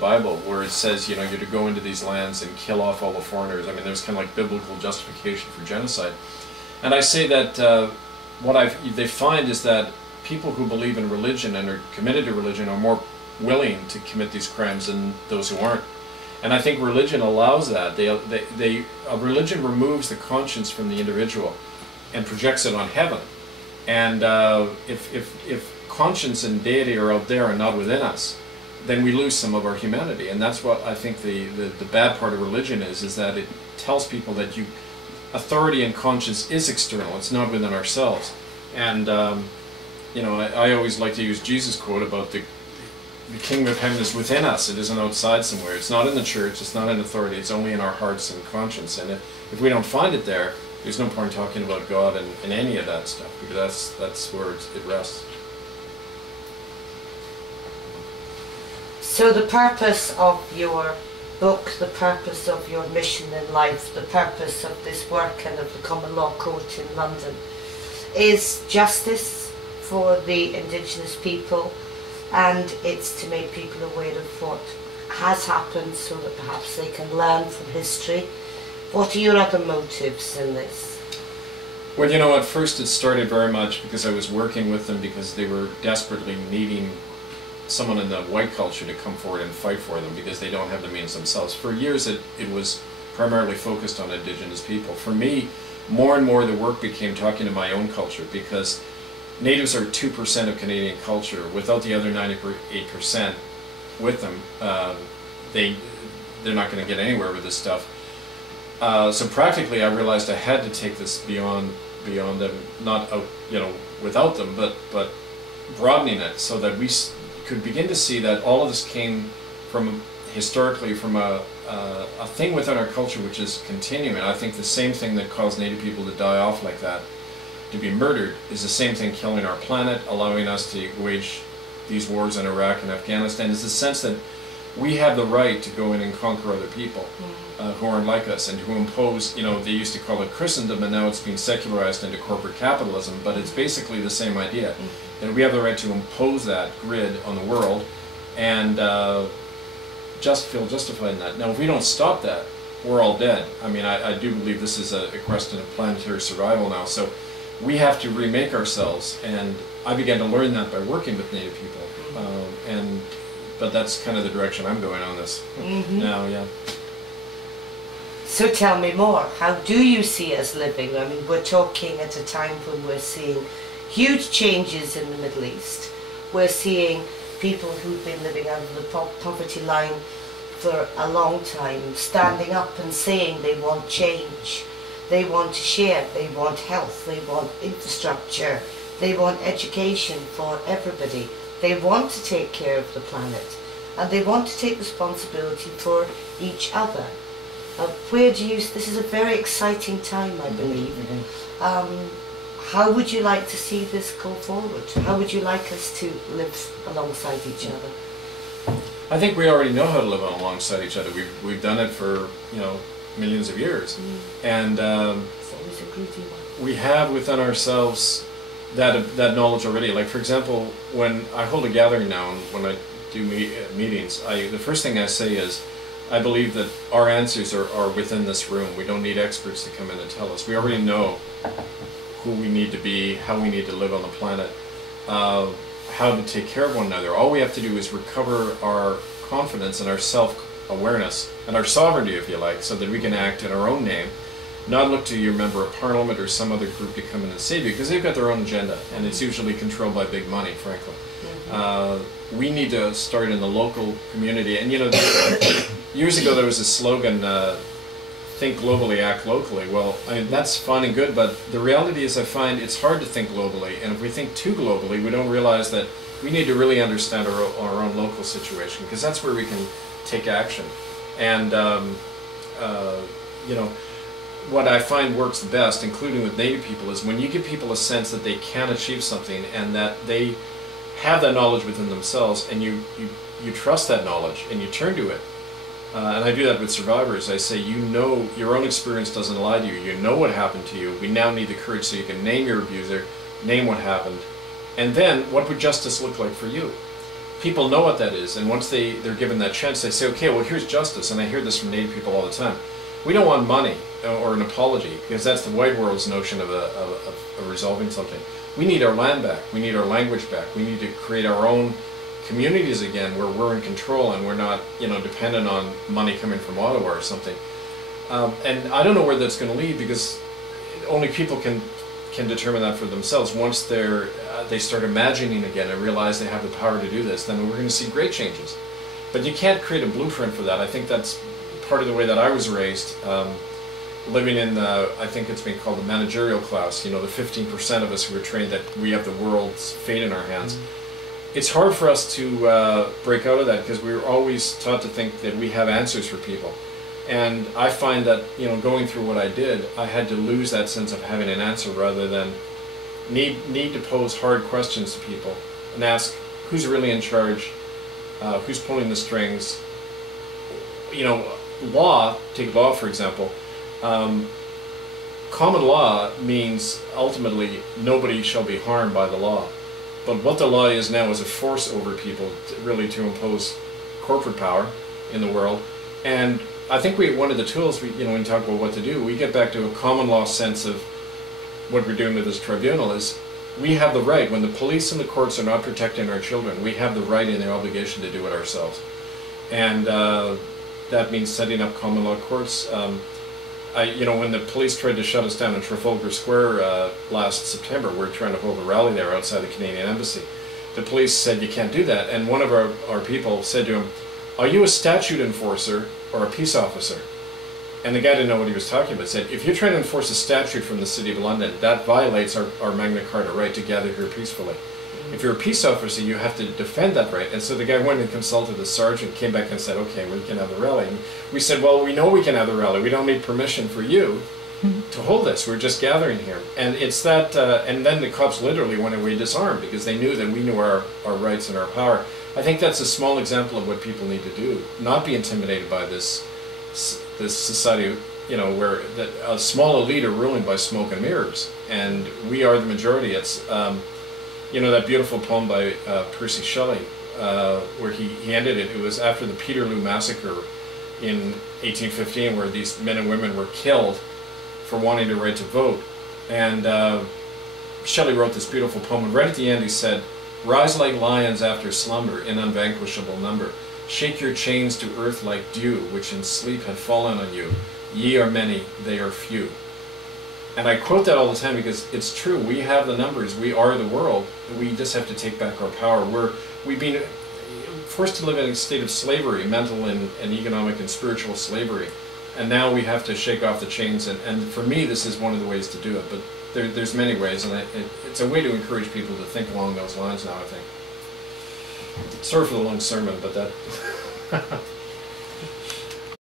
Bible where it says, you know, you're to go into these lands and kill off all the foreigners. I mean, there's kind of like biblical justification for genocide. And I say that they find is that people who believe in religion and are committed to religion are more willing to commit these crimes than those who aren't. And I think religion allows that. Religion removes the conscience from the individual and projects it on heaven. And if conscience and deity are out there and not within us, then we lose some of our humanity. And that's what I think the bad part of religion is that it tells people that authority and conscience is external. It's not within ourselves. And you know, I always like to use Jesus' quote about the kingdom of heaven is within us. It isn't outside somewhere. It's not in the church. It's not in authority. It's only in our hearts and conscience. And if we don't find it there, there's no point talking about God and any of that stuff, because that's where it rests. So the purpose of your book, the purpose of your mission in life, the purpose of this work and of the Common Law Court in London is justice for the Indigenous people, and it's to make people aware of what has happened so that perhaps they can learn from history. What are your other motives in this? Well, you know, at first it started very much because I was working with them because they were desperately needing someone in the white culture to come forward and fight for them because they don't have the means themselves. For years it was primarily focused on Indigenous people. For me, more and more the work became talking to my own culture, because Natives are 2% of Canadian culture. Without the other 98% with them, they're not going to get anywhere with this stuff. So practically, I realized I had to take this beyond them, not out, you know, without them, but broadening it so that we could begin to see that all of this came from historically from a thing within our culture which is continuing. I think the same thing that caused Native people to die off like that, to be murdered, is the same thing killing our planet, allowing us to wage these wars in Iraq and Afghanistan, is the sense that we have the right to go in and conquer other people who aren't like us, and who impose, you know, they used to call it Christendom, and now it's being secularized into corporate capitalism, but it's basically the same idea. And we have the right to impose that grid on the world, and just feel justified in that. Now, if we don't stop that, we're all dead. I mean, I do believe this is a question of planetary survival now, so we have to remake ourselves, and I began to learn that by working with Native people, but that's kind of the direction I'm going on this now, yeah. So tell me more, how do you see us living? I mean, we're talking at a time when we're seeing huge changes in the Middle East. We're seeing people who've been living under the poverty line for a long time standing up and saying they want change. They want to share, they want health, they want infrastructure, they want education for everybody. They want to take care of the planet, and they want to take responsibility for each other. Where do you, this is a very exciting time, I believe. How would you like to see this go forward? How would you like us to live alongside each other? I think we already know how to live alongside each other. We've done it for, you know, millions of years, and we have within ourselves that knowledge already. Like, for example, when I hold a gathering now, and when I do meetings, the first thing I say is, I believe that our answers are within this room. We don't need experts to come in and tell us. We already know who we need to be, how we need to live on the planet, how to take care of one another. All we have to do is recover our confidence and our self-awareness and our sovereignty, if you like, so that we can act in our own name, not look to your member of parliament or some other group to come in and save you, because they've got their own agenda, and it's usually controlled by big money, frankly. We need to start in the local community. And, you know, years ago there was a slogan, think globally, act locally. Well, I mean, that's fine and good, but the reality is I find it's hard to think globally, and if we think too globally, we don't realize that we need to really understand our own local situation, because that's where we can take action. And you know, what I find works best, including with Native people, is when you give people a sense that they can achieve something and that they have that knowledge within themselves, and you trust that knowledge and you turn to it. And I do that with survivors. I say, you know, your own experience doesn't lie to you. You know what happened to you. We now need the courage so you can name your abuser, name what happened, and then what would justice look like for you? people know what that is, and once they're given that chance, they say, okay, well, here's justice. And I hear this from Native people all the time. We don't want money or an apology, because that's the white world's notion of resolving something. We need our land back. We need our language back. We need to create our own communities again, where we're in control and we're not, dependent on money coming from Ottawa or something. And I don't know where that's going to lead, because only people can determine that for themselves. Once they start imagining again and realize they have the power to do this, then we're going to see great changes. But you can't create a blueprint for that. I think that's part of the way that I was raised, living in I think it's been called the managerial class, the 15% of us who are trained that we have the world's fate in our hands. It's hard for us to break out of that, because we were always taught to think that we have answers for people. And I find that, going through what I did, I had to lose that sense of having an answer, rather than need to pose hard questions to people and ask who's really in charge, who's pulling the strings. Law, take law for example, common law means ultimately nobody shall be harmed by the law. But what the law is now is a force over people, really to impose corporate power in the world. And I think one of the tools, when we talk about what to do, we get back to a common law sense of what we're doing with this tribunal is we have the right, when the police and the courts are not protecting our children, we have the right and the obligation to do it ourselves. And that means setting up common law courts. When the police tried to shut us down in Trafalgar Square last September, we were trying to hold a rally there outside the Canadian Embassy. The police said, you can't do that. And one of our people said to him, are you a statute enforcer or a peace officer? And the guy didn't know what he was talking about. Said, if you're trying to enforce a statute from the City of London, that violates our Magna Carta right to gather here peacefully. If you're a peace officer, you have to defend that right. And so the guy went and consulted the sergeant, came back and said, okay, we can have the rally. And we said, well, we know we can have the rally. We don't need permission for you to hold this. We're just gathering here. And it's that, and then the cops literally went away disarmed, because they knew that we knew our rights and our power. I think that's a small example of what people need to do. Not be intimidated by this society, where a small elite are ruling by smoke and mirrors. And we are the majority. It's, that beautiful poem by Percy Shelley, where he ended it. It was after the Peterloo Massacre in 1815, where these men and women were killed for wanting the right to vote. And Shelley wrote this beautiful poem, and right at the end he said, rise like lions after slumber in unvanquishable number. Shake your chains to earth like dew, which in sleep had fallen on you. Ye are many, they are few. And I quote that all the time, because it's true. We have the numbers. We are the world. We just have to take back our power. We've been forced to live in a state of slavery, mental and economic and spiritual slavery. And now we have to shake off the chains. And for me, this is one of the ways to do it. But there's many ways, and it's a way to encourage people to think along those lines now, I think. Sorry for the long sermon, but that...